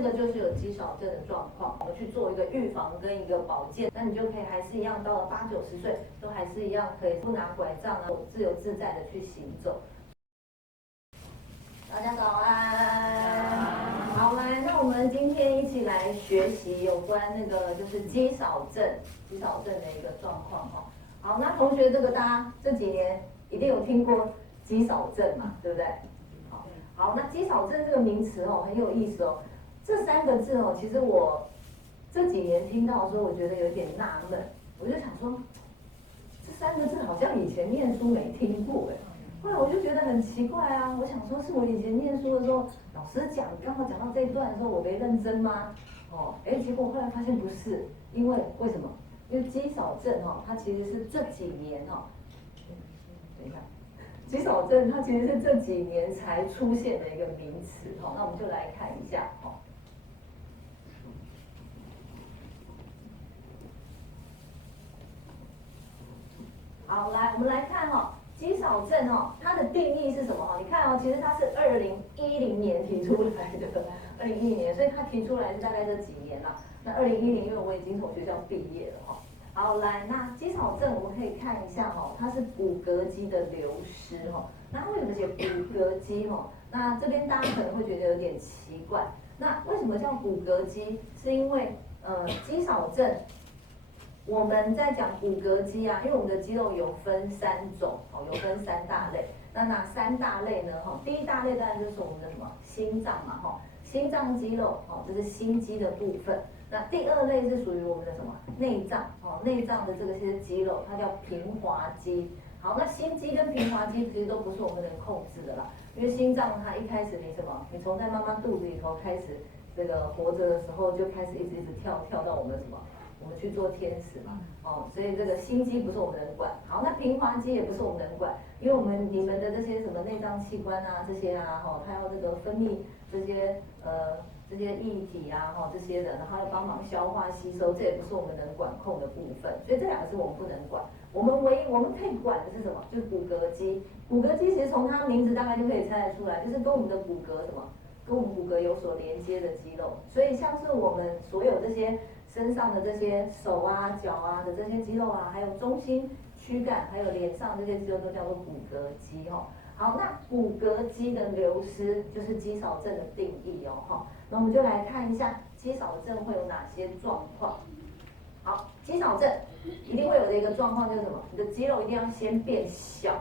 这个就是有肌少症的状况，我们去做一个预防跟一个保健，那你就可以还是一样，到了80、90岁都还是一样可以不拿拐杖啊，自由自在的去行走。大家早安，好，来，那我们今天一起来学习有关那个就是肌少症的一个状况哈。好，那同学这个大家这几年一定有听过肌少症嘛，对不对？好，那肌少症这个名词哦很有意思哦，这3个字哦，其实我这几年听到的时候，我觉得有点纳闷，我就想说，这3个字好像以前念书没听过哎。后来我就觉得很奇怪啊，我想说是我以前念书的时候，老师刚好讲到这一段的时候，我没认真吗？结果后来发现不是，因为为什么？因为肌少症它其实是这几年等一下，肌少症它其实是这几年才出现的一个名词那我们就来看一下好，来我们来看肌少症它的定义是什么你看其实它是2010年提出来的，2010年，所以它提出来是大概这几年啦。那2010，因为我已经从学校毕业了好，来，那肌少症我们可以看一下它是骨骼肌的流失那为什么写骨骼肌那这边大家可能会觉得有点奇怪，那为什么叫骨骼肌？是因为肌少症。我们在讲骨骼肌啊，因为我们的肌肉有分3种有分3大类。那哪3大类呢？第一大类当然就是我们的什么心脏嘛心脏肌肉这是心肌的部分。那第2类是属于我们的什么内脏内脏的这些肌肉，它叫平滑肌。好，那心肌跟平滑肌其实都不是我们能控制的啦，因为心脏它一开始你从在妈妈肚子里头开始这个活着的时候就开始一直跳到我们什么？我们去做天使嘛所以这个心肌不是我们能管。好，那平滑肌也不是我们能管，因为你们的这些什么内脏器官啊这些啊它要这个分泌这些液体啊这些的，然后要帮忙消化吸收，这也不是我们能管控的部分，所以这2个是我们不能管。我们可以管的是什么？就是骨骼肌。骨骼肌其实从它名字大概就可以猜得出来，就是跟我们的骨骼跟我们骨骼有所连接的肌肉。所以像是我们所有这些身上的这些手啊、脚啊的这些肌肉啊，还有中心躯干，还有脸上这些肌肉都叫做骨骼肌好，那骨骼肌的流失就是肌少症的定义那我们就来看一下肌少症会有哪些状况。好，肌少症一定会有的一个状况就是什么？你的肌肉一定要先变小，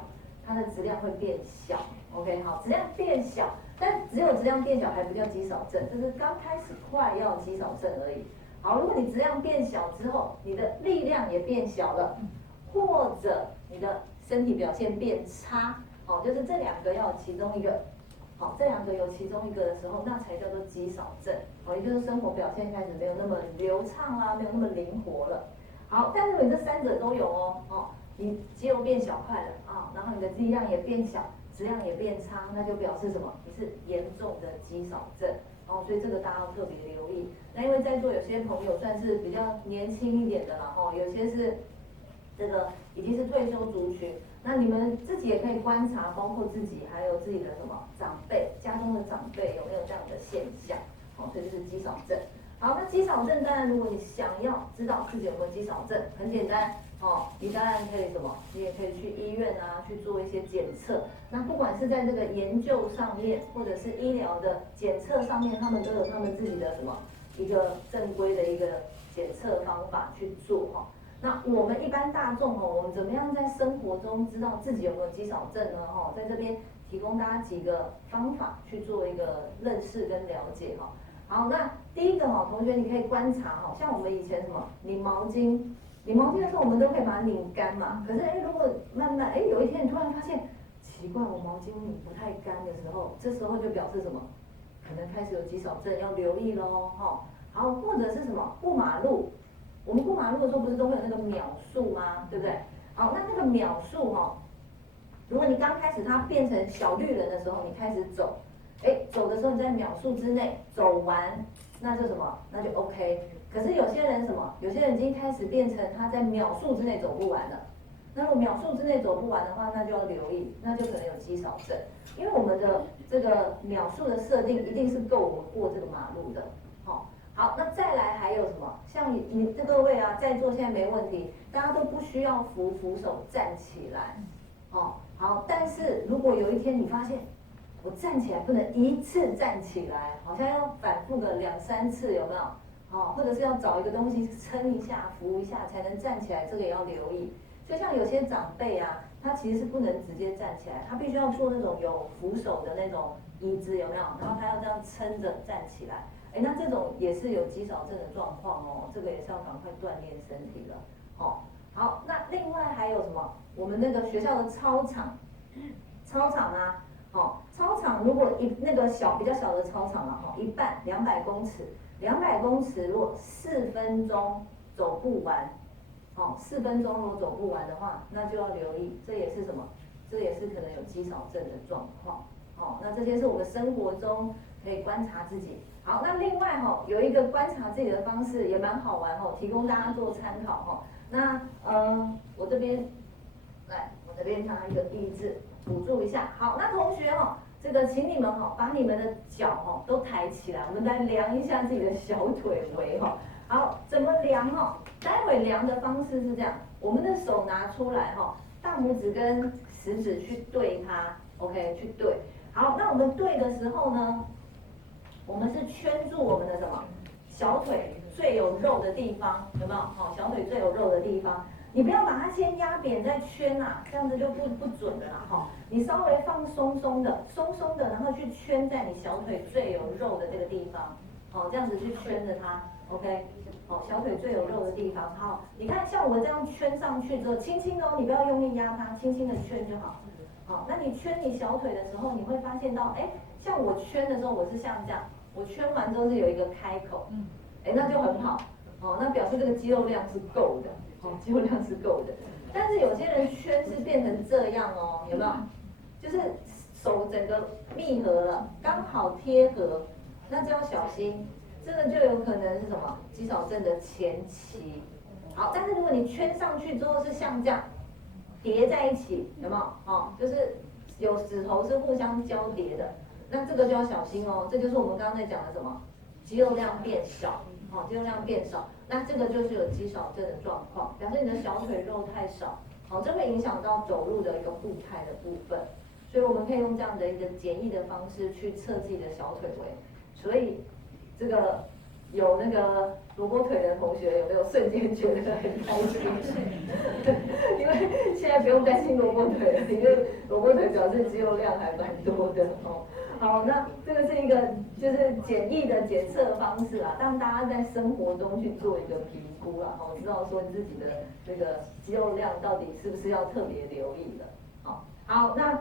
它的质量会变小。OK， 好，质量变小，但只有质量变小还不叫肌少症，就是刚开始快要肌少症而已。好，如果你质量变小之后，你的力量也变小了，或者你的身体表现变差就是这2个要有其中一个。好，这2个有其中一个的时候，那才叫做肌少症也就是生活表现开始没有那么流畅啦，没有那么灵活了。好，但是你这3者都有你肌肉变小块了然后你的力量也变小，质量也变差，那就表示什么？你是严重的肌少症所以这个大家要特别留意。那因为在座有些朋友算是比较年轻一点的啦有些是这个已经是退休族群，那你们自己也可以观察，包括自己还有自己的什么长辈，家中的长辈有没有这样的现象所以这是肌少症。好，那肌少症当然如果你想要知道自己有没有肌少症，很简单你当然可以什么？你也可以去医院啊去做一些检测。那不管是在这个研究上面，或者是医疗的检测上面，他们都有他们自己的什么一个正规的一个检测方法去做那我们一般大众我们怎么样在生活中知道自己有没有肌少症呢在这边提供大家几个方法去做一个认识跟了解好，那第一个同学你可以观察像我们以前什么拧毛巾的时候，我们都可以把它拧干嘛。可是如果慢慢有一天你突然发现奇怪，我毛巾拧不太干的时候，这时候就表示什么？可能开始有肌少症，要留意咯好，或者是什么过马路，我们过马路的时候不是都会有那个秒数吗？对不对？好，那个秒数如果你刚开始它变成小绿人的时候，你开始走，走的时候你在秒数之内走完，那就什么？那就 OK。可是有些人什么？有些人已经开始变成他在秒数之内走不完了。那如果秒数之内走不完的话，那就要留意，那就可能有肌少症。因为我们的这个秒数的设定一定是够我们过这个马路的。好，那再来还有什么？像你这各位啊，在座现在没问题，大家都不需要扶手站起来，好，但是如果有一天你发现我站起来不能一次站起来，好像要反复个2、3次，有没有？或者是要找一个东西撑一下、扶一下才能站起来，这个也要留意。就像有些长辈啊，他其实是不能直接站起来，他必须要坐那种有扶手的那种椅子，有没有？然后他要这样撑着站起来。那这种也是有肌少症的状况哦，这个也是要赶快锻炼身体了。好，那另外还有什么？我们那个学校的操场啊，操场如果那个比较小的操场啊，一半200公尺，200公尺如果4分钟走不完，4分钟如果走不完的话，那就要留意，这也是什么？这也是可能有肌少症的状况。那这些是我们生活中可以观察自己。好，那另外有一个观察自己的方式也蛮好玩提供大家做参考那我这边拿一个一字辅助一下。好，那同学这个请你们把你们的脚都抬起来，我们来量一下自己的小腿围好，怎么量待会量的方式是这样，我们的手拿出来大拇指跟食指去对它 ，OK， 去对。好，那我们对的时候呢，我们是圈住我们的什么？小腿最有肉的地方，有没有？小腿最有肉的地方，你不要把它先压扁再圈这样子就不准的啦你稍微放松松的，然后去圈在你小腿最有肉的这个地方，这样子去圈着它 ，OK， 小腿最有肉的地方，好，你看像我这样圈上去之后，轻轻的你不要用力压它，轻轻的圈就好。好，那你圈你小腿的时候，你会发现到，像我圈的时候，我是像这样，我圈完之后是有一个开口，那就很好，那表示这个肌肉量是够的，肌肉量是够的。但是有些人圈是变成这样有没有？就是手整个密合了，刚好贴合，那就要小心，这个就有可能是什么？肌少症的前期。好，但是如果你圈上去之后是像这样。叠在一起，有没有？就是有指头是互相交叠的，那这个就要小心这就是我们刚刚在讲的什么？肌肉量变少，肌肉量变少，那这个就是有肌少症的状况，表示你的小腿肉太少，这会影响到走路的一个步态的部分，所以我们可以用这样的一个简易的方式去测自己的小腿围，所以这个有那个萝卜腿的同学有没有瞬间觉得很开心？因为现在不用担心萝卜腿了，因为萝卜腿表示肌肉量还蛮多的好，那这个是一个就是简易的检测方式让大家在生活中去做一个评估知道说你自己的这个肌肉量到底是不是要特别留意的。好，那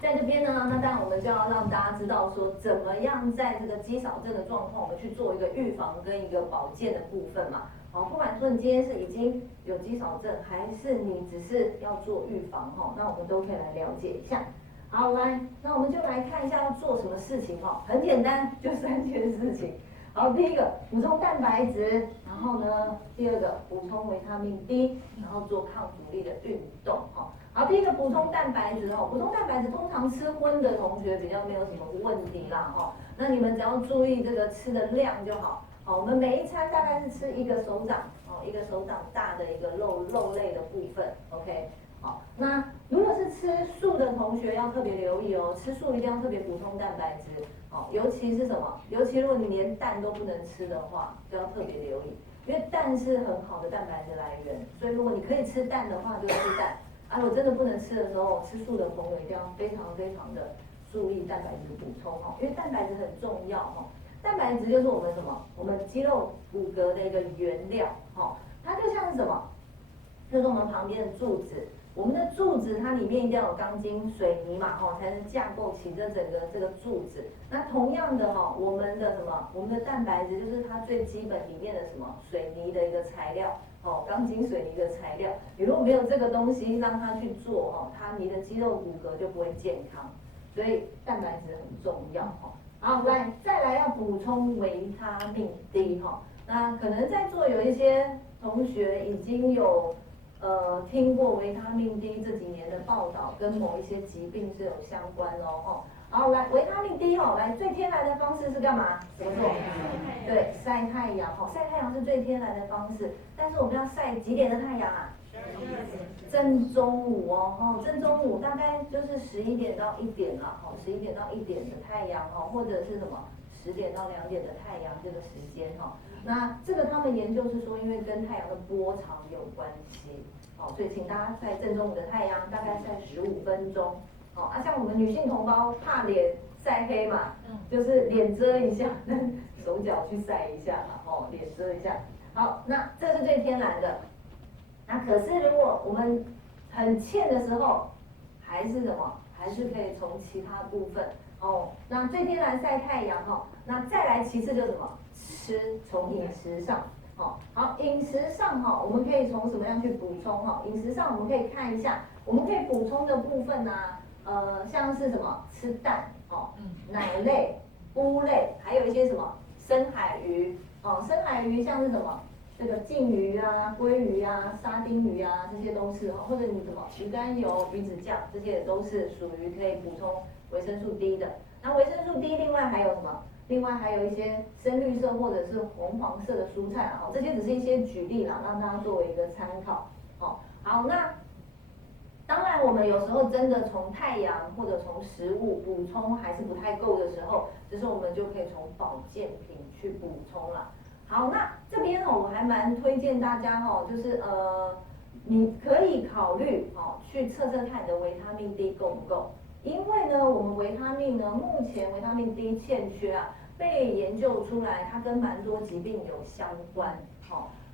在这边呢，那当然我们就要让大家知道说，怎么样在这个肌少症的状况，我们去做一个预防跟一个保健的部分嘛。不管说你今天是已经有肌少症，还是你只是要做预防那我们都可以来了解一下。好，来，那我们就来看一下要做什么事情很简单，就3件事情。好，第一个补充蛋白质，然后呢，第二个补充维他命 D， 然后做抗阻力的运动好，第一个补充蛋白质补充蛋白质通常吃荤的同学比较没有什么问题啦那你们只要注意这个吃的量就好。我们每一餐大概是吃1个手掌1个手掌大的一个肉类的部分 ，OK。好，那如果是吃素的同学要特别留意吃素一定要特别补充蛋白质尤其是什么？尤其如果你连蛋都不能吃的话，就要特别留意，因为蛋是很好的蛋白质来源，所以如果你可以吃蛋的话，就吃蛋。如果真的不能吃的时候，吃素的朋友一定要非常的注意蛋白质补充因为蛋白质很重要蛋白质就是我们什么？我们肌肉骨骼的一个原料它就像是什么？就是我们旁边的柱子。我们的柱子它里面一定要有钢筋水泥嘛才能架构起这整个这个柱子。那同样的我们的什么？我们的蛋白质就是它最基本里面的什么？水泥的一个材料钢筋水泥的材料。你如果没有这个东西让它去做你的肌肉骨骼就不会健康。所以蛋白质很重要好，再来要补充维他命 D 那可能在座有一些同学已经有听过维他命 D 这几年的报道，跟某一些疾病是有相关好，来维他命 D 来最天然的方式是干嘛？怎么做？对，晒太阳哈，晒太阳是最天然的方式，但是我们要晒几点的太阳啊？正中午哦，正中午大概就是11点到1点啦，11点到1点的太阳哦，或者是什么10点到2点的太阳这个时间哈。那这个他们研究是说，因为跟太阳的波长有关系，所以请大家晒正中午的太阳，大概晒15分钟。像我们女性同胞怕脸晒黑嘛，就是脸遮一下，手脚去晒一下嘛，脸遮一下。好，那这是最天然的。那可是如果我们很欠的时候，还是什么？还是可以从其他部分那最天然晒太阳那再来其次就什么？吃，从饮食上好，饮食上我们可以从什么样去补充饮食上我们可以看一下，我们可以补充的部分像是什么？吃蛋奶类、菇类，还有一些什么深海鱼深海鱼像是什么？这个鲭鱼啊、鲑鱼啊、沙丁鱼啊，这些都是或者你什么鱼肝油、鱼子酱，这些也都是属于可以补充维生素 D 的。那维生素 D 另外还有什么？另外还有一些深绿色或者是红黄色的蔬菜这些只是一些举例啦，让大家作为一个参考好，那当然我们有时候真的从太阳或者从食物补充还是不太够的时候，这时候我们就可以从保健品去补充啦。好，那这边我还蛮推荐大家就是你可以考虑去测测看你的维他命 D 够不够，因为呢，我们维他命呢，目前维他命 D 欠缺被研究出来，它跟蛮多疾病有相关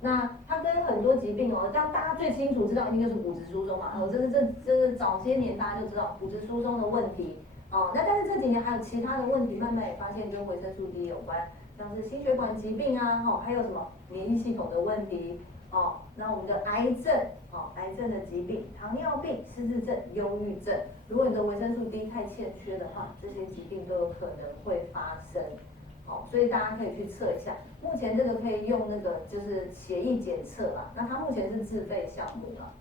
那它跟很多疾病让大家最清楚知道，一定就是骨质疏松嘛这是早些年大家就知道骨质疏松的问题那但是这几年还有其他的问题，慢慢也发现跟维生素 D 有关。像是心血管疾病还有什么免疫系统的问题那我们的癌症癌症的疾病，糖尿病、失智症、忧郁症，如果你的维生素 D 太欠缺的话，这些疾病都有可能会发生所以大家可以去测一下。目前这个可以用那个就是血液检测啦，那它目前是自费项目啦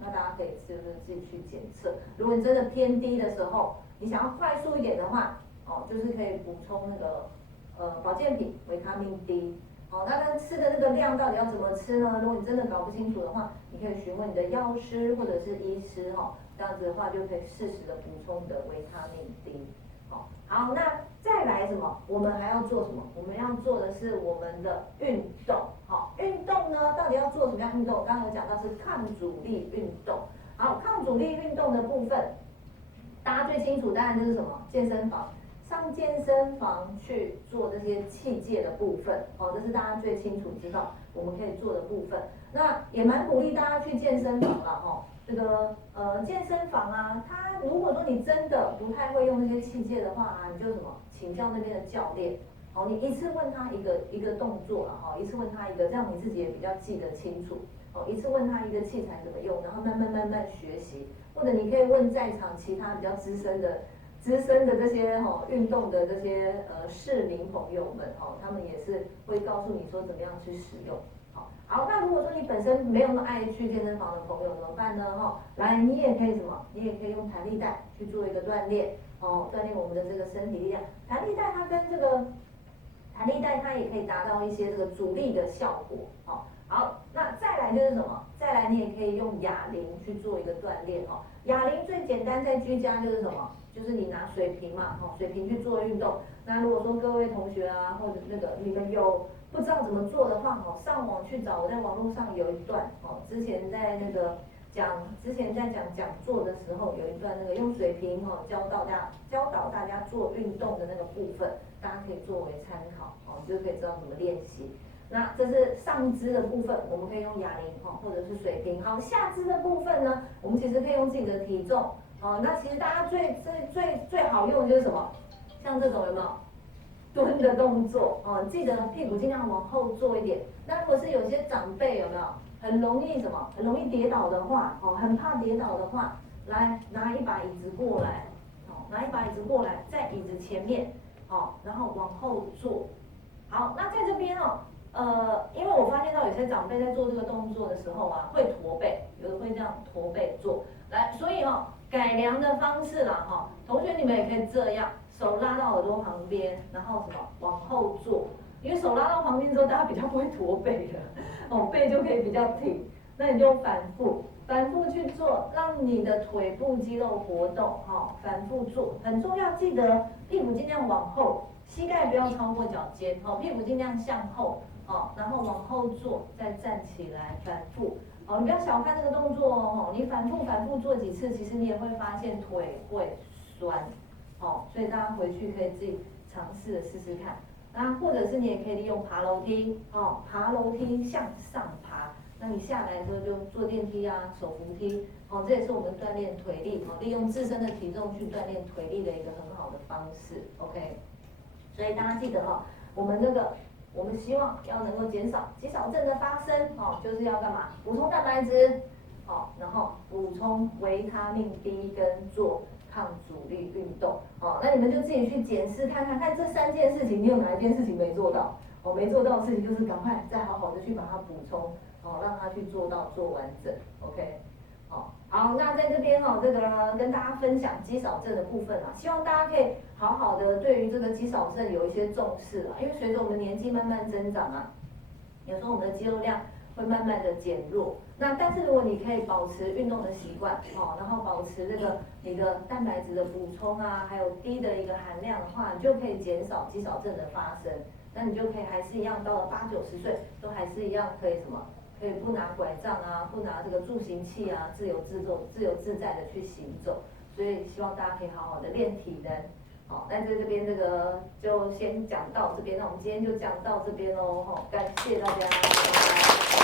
那大家可以就是自己去检测。如果你真的偏低的时候，你想要快速一点的话就是可以补充那个保健品维他命 D那吃的那个量到底要怎么吃呢？如果你真的搞不清楚的话，你可以询问你的药师或者是医师这样子的话就可以适时的补充你的维他命 D好，那再来什么？我们还要做什么？我们要做的是我们的运动运动呢，到底要做什么样运动？刚刚有讲到是抗阻力运动。好，抗阻力运动的部分，大家最清楚当然就是什么？健身房。上健身房去做这些器械的部分这是大家最清楚知道我们可以做的部分。那也蛮鼓励大家去健身房啦这个健身房它如果说你真的不太会用这些器械的话你就什么请教那边的教练你一次问他一个动作一次问他一个，这样你自己也比较记得清楚一次问他一个器材怎么用，然后慢慢学习，或者你可以问在场其他比较资深的这些运动的这些市民朋友们他们也是会告诉你说怎么样去使用好，那如果说你本身没有那么爱去健身房的朋友怎么办呢来，你也可以什么？你也可以用弹力带去做一个锻炼锻炼我们的这个身体力量。弹力带它跟这个弹力带它也可以达到一些这个阻力的效果好，那再来就是什么？再来你也可以用哑铃去做一个锻炼哑铃最简单在居家就是什么？就是你拿水瓶嘛水瓶去做运动。那如果说各位同学或者那个你们有不知道怎么做的话上网去找，我在网络上有一段之前在讲座的时候有一段那个用水瓶教导大家做运动的那个部分，大家可以作为参考就可以知道怎么练习。那这是上肢的部分，我们可以用哑铃或者是水瓶。好，下肢的部分呢，我们其实可以用自己的体重那其实大家最好用的就是什么？像这种有没有蹲的动作记得屁股尽量往后坐一点。那如果是有些长辈有没有很容易什么？很容易跌倒的话很怕跌倒的话，来拿一把椅子过来拿一把椅子过来，在椅子前面然后往后坐。好，那在这边因为我发现到有些长辈在做这个动作的时候会驼背，有的会这样驼背做。来，所以改良的方式啦同学你们也可以这样，手拉到耳朵旁边，然后什么往后坐。因为手拉到旁边之后，大家比较不会驼背了，哦，背就可以比较挺。那你就反复去做，让你的腿部肌肉活动，哈，反复做，很重要。记得屁股尽量往后，膝盖不要超过脚尖，好，屁股尽量向后，好，然后往后做，再站起来，反复。哦，你不要小看这个动作哦，你反复做几次，其实你也会发现腿会酸，哦，所以大家回去可以自己尝试的试试看。那或者是你也可以利用爬楼梯，哦，爬楼梯向上爬。那你下来之后就坐电梯啊，手扶梯，哦，这也是我们锻炼腿力，哦，利用自身的体重去锻炼腿力的一个很好的方式 ，OK。所以大家记得哈，我们我们希望要能够减少肌少症的发生，哦，就是要干嘛？补充蛋白质，哦，然后补充维他命 D 跟做抗阻力运动，哦，那你们就自己去检视看这3件事情，你有哪一件事情没做到？哦，没做到的事情就是赶快再好好的去把它补充，哦，让它去做完整 ，OK。好，那在这边这个跟大家分享肌少症的部分希望大家可以好好的对于这个肌少症有一些重视因为随着我们年纪慢慢增长有时候我们的肌肉量会慢慢的减弱。那但是如果你可以保持运动的习惯，然后保持这个你的蛋白质的补充还有低的一个含量的话，你就可以减少肌少症的发生。那你就可以还是一样到了80、90岁，都还是一样可以什么？可以不拿拐杖不拿这个助行器自由自在的去行走。所以希望大家可以好好的练体能。好，那在这边这个就先讲到这边，那我们今天就讲到这边喽，感谢大家。